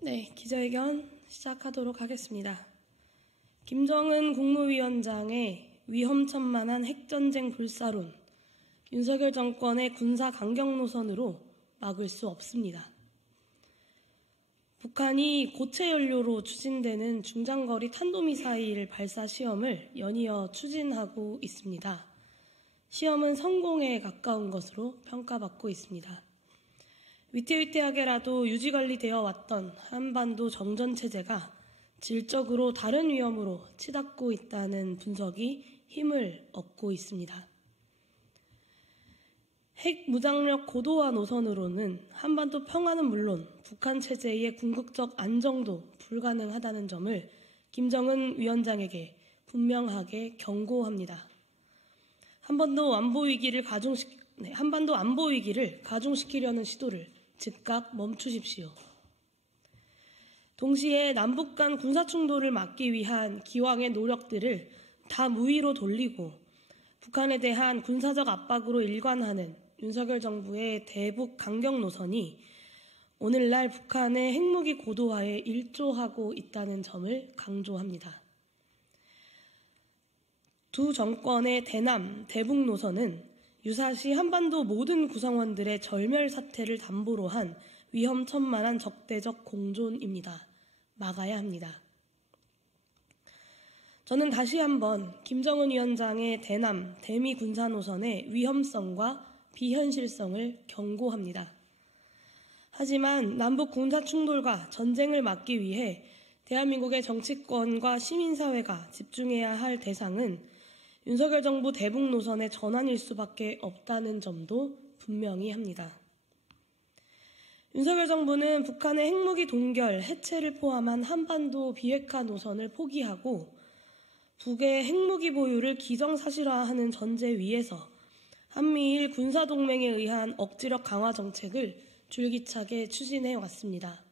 네, 기자회견 시작하도록 하겠습니다. 김정은 국무위원장의 위험천만한 핵전쟁 불사론, 윤석열 정권의 군사 강경 노선으로 막을 수 없습니다. 북한이 고체 연료로 추진되는 중장거리 탄도미사일 발사 시험을 연이어 추진하고 있습니다. 시험은 성공에 가까운 것으로 평가받고 있습니다. 위태위태하게라도 유지관리되어 왔던 한반도 정전체제가 질적으로 다른 위험으로 치닫고 있다는 분석이 힘을 얻고 있습니다. 핵 무장력 고도화 노선으로는 한반도 평화는 물론 북한 체제의 궁극적 안정도 불가능하다는 점을 김정은 위원장에게 분명하게 경고합니다. 한반도 안보 위기를 가중시키려는 시도를 즉각 멈추십시오. 동시에 남북 간 군사충돌을 막기 위한 기왕의 노력들을 다 무위로 돌리고 북한에 대한 군사적 압박으로 일관하는 윤석열 정부의 대북 강경 노선이 오늘날 북한의 핵무기 고도화에 일조하고 있다는 점을 강조합니다. 두 정권의 대남, 대북 노선은 유사시 한반도 모든 구성원들의 절멸 사태를 담보로 한 위험천만한 적대적 공존입니다. 막아야 합니다. 저는 다시 한번 김정은 위원장의 대남, 대미 군사 노선의 위험성과 비현실성을 경고합니다. 하지만 남북 군사 충돌과 전쟁을 막기 위해 대한민국의 정치권과 시민사회가 집중해야 할 대상은 윤석열 정부 대북 노선의 전환일 수밖에 없다는 점도 분명히 합니다. 윤석열 정부는 북한의 핵무기 동결, 해체를 포함한 한반도 비핵화 노선을 포기하고 북의 핵무기 보유를 기정사실화하는 전제 위에서 한미일 군사동맹에 의한 억지력 강화 정책을 줄기차게 추진해 왔습니다.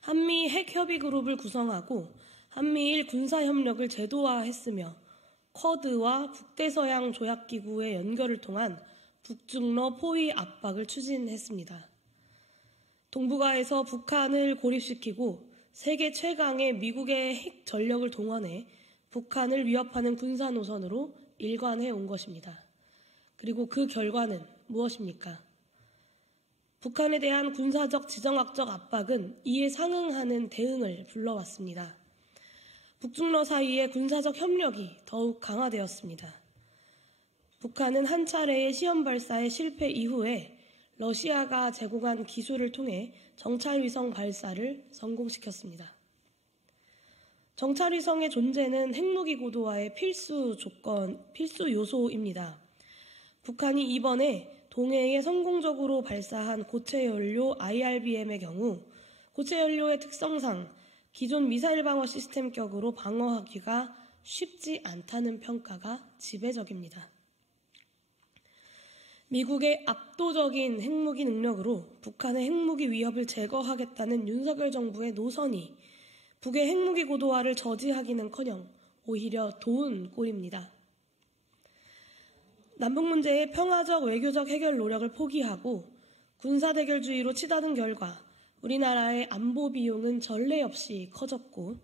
한미 핵협의그룹을 구성하고 한미일 군사협력을 제도화했으며 쿼드와 북대서양 조약기구의 연결을 통한 북중러 포위 압박을 추진했습니다. 동북아에서 북한을 고립시키고 세계 최강의 미국의 핵 전력을 동원해 북한을 위협하는 군사 노선으로 일관해 온 것입니다. 그리고 그 결과는 무엇입니까? 북한에 대한 군사적 지정학적 압박은 이에 상응하는 대응을 불러왔습니다. 북중러 사이의 군사적 협력이 더욱 강화되었습니다. 북한은 한 차례의 시험 발사의 실패 이후에 러시아가 제공한 기술을 통해 정찰위성 발사를 성공시켰습니다. 정찰위성의 존재는 핵무기 고도화의 필수 요소입니다. 북한이 이번에 동해에 성공적으로 발사한 고체연료 IRBM의 경우 고체연료의 특성상 기존 미사일 방어 시스템격으로 방어하기가 쉽지 않다는 평가가 지배적입니다. 미국의 압도적인 핵무기 능력으로 북한의 핵무기 위협을 제거하겠다는 윤석열 정부의 노선이 북의 핵무기 고도화를 저지하기는커녕 오히려 도운 꼴입니다. 남북 문제의 평화적 외교적 해결 노력을 포기하고 군사대결주의로 치닫은 결과 우리나라의 안보 비용은 전례 없이 커졌고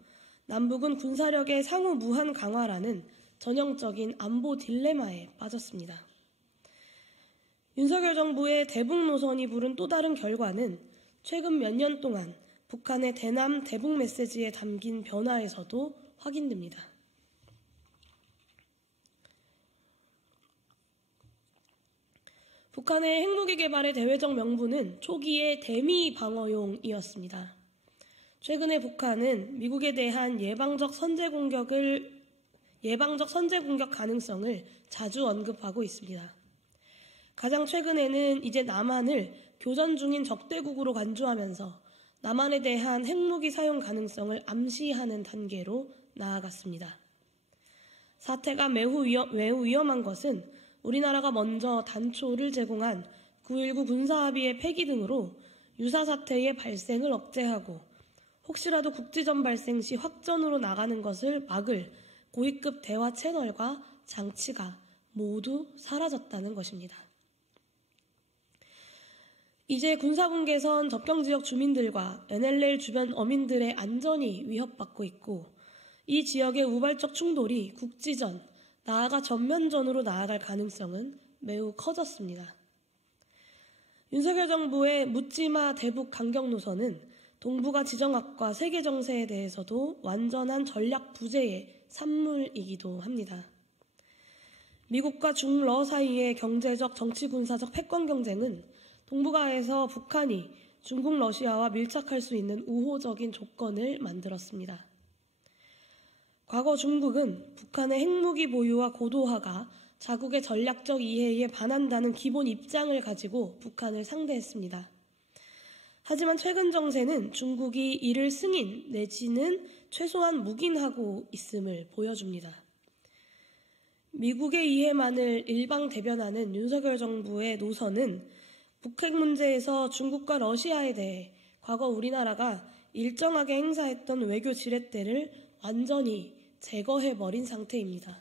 남북은 군사력의 상호 무한 강화라는 전형적인 안보 딜레마에 빠졌습니다. 윤석열 정부의 대북 노선이 부른 또 다른 결과는 최근 몇 년 동안 북한의 대남, 대북 메시지에 담긴 변화에서도 확인됩니다. 북한의 핵무기 개발의 대외적 명분은 초기의 대미 방어용이었습니다. 최근에 북한은 미국에 대한 예방적 선제 공격 가능성을 자주 언급하고 있습니다. 가장 최근에는 이제 남한을 교전 중인 적대국으로 간주하면서 남한에 대한 핵무기 사용 가능성을 암시하는 단계로 나아갔습니다. 사태가 매우 위험한 것은 우리나라가 먼저 단초를 제공한 9.19 군사합의의 폐기 등으로 유사 사태의 발생을 억제하고 혹시라도 국지전 발생 시 확전으로 나가는 것을 막을 고위급 대화 채널과 장치가 모두 사라졌다는 것입니다. 이제 군사분계선 접경지역 주민들과 NLL 주변 어민들의 안전이 위협받고 있고 이 지역의 우발적 충돌이 국지전, 나아가 전면전으로 나아갈 가능성은 매우 커졌습니다. 윤석열 정부의 묻지마 대북 강경 노선은 동북아 지정학과 세계 정세에 대해서도 완전한 전략 부재의 산물이기도 합니다. 미국과 중러 사이의 경제적, 정치, 군사적 패권 경쟁은 동북아에서 북한이 중국, 러시아와 밀착할 수 있는 우호적인 조건을 만들었습니다. 과거 중국은 북한의 핵무기 보유와 고도화가 자국의 전략적 이해에 반한다는 기본 입장을 가지고 북한을 상대했습니다. 하지만 최근 정세는 중국이 이를 승인 내지는 최소한 묵인하고 있음을 보여줍니다. 미국의 이해만을 일방대변하는 윤석열 정부의 노선은 북핵 문제에서 중국과 러시아에 대해 과거 우리나라가 일정하게 행사했던 외교 지렛대를 완전히 제거해버린 상태입니다.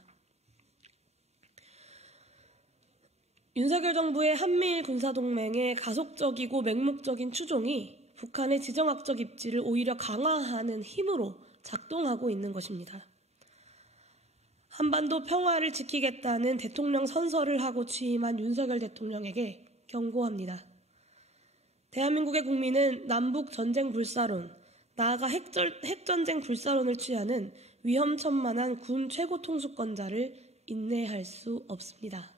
윤석열 정부의 한미일 군사동맹의 가속적이고 맹목적인 추종이 북한의 지정학적 입지를 오히려 강화하는 힘으로 작동하고 있는 것입니다. 한반도 평화를 지키겠다는 대통령 선서를 하고 취임한 윤석열 대통령에게 경고합니다. 대한민국의 국민은 남북 전쟁 불사론, 나아가 핵전쟁 불사론을 취하는 위험천만한 군 최고 통수권자를 인내할 수 없습니다.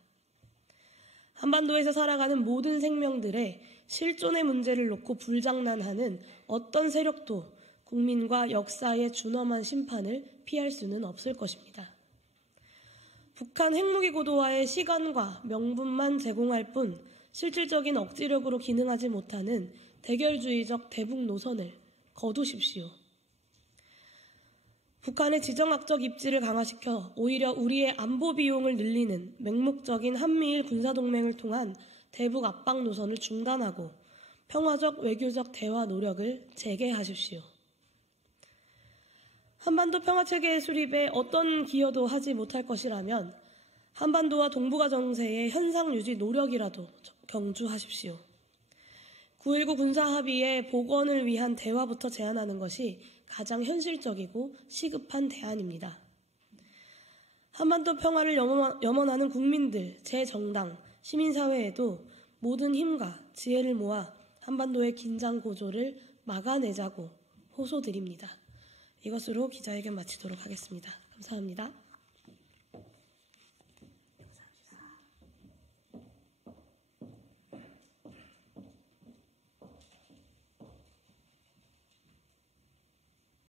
한반도에서 살아가는 모든 생명들의 실존의 문제를 놓고 불장난하는 어떤 세력도 국민과 역사의 준엄한 심판을 피할 수는 없을 것입니다. 북한 핵무기 고도화의 시간과 명분만 제공할 뿐 실질적인 억지력으로 기능하지 못하는 대결주의적 대북 노선을 거두십시오. 북한의 지정학적 입지를 강화시켜 오히려 우리의 안보 비용을 늘리는 맹목적인 한미일 군사동맹을 통한 대북 압박 노선을 중단하고 평화적 외교적 대화 노력을 재개하십시오. 한반도 평화체계의 수립에 어떤 기여도 하지 못할 것이라면 한반도와 동북아 정세의 현상 유지 노력이라도 경주하십시오. 9.19 군사합의의 복원을 위한 대화부터 제안하는 것이 가장 현실적이고 시급한 대안입니다. 한반도 평화를 염원하는 국민들, 제 정당, 시민사회에도 모든 힘과 지혜를 모아 한반도의 긴장 고조를 막아내자고 호소드립니다. 이것으로 기자회견 마치도록 하겠습니다. 감사합니다.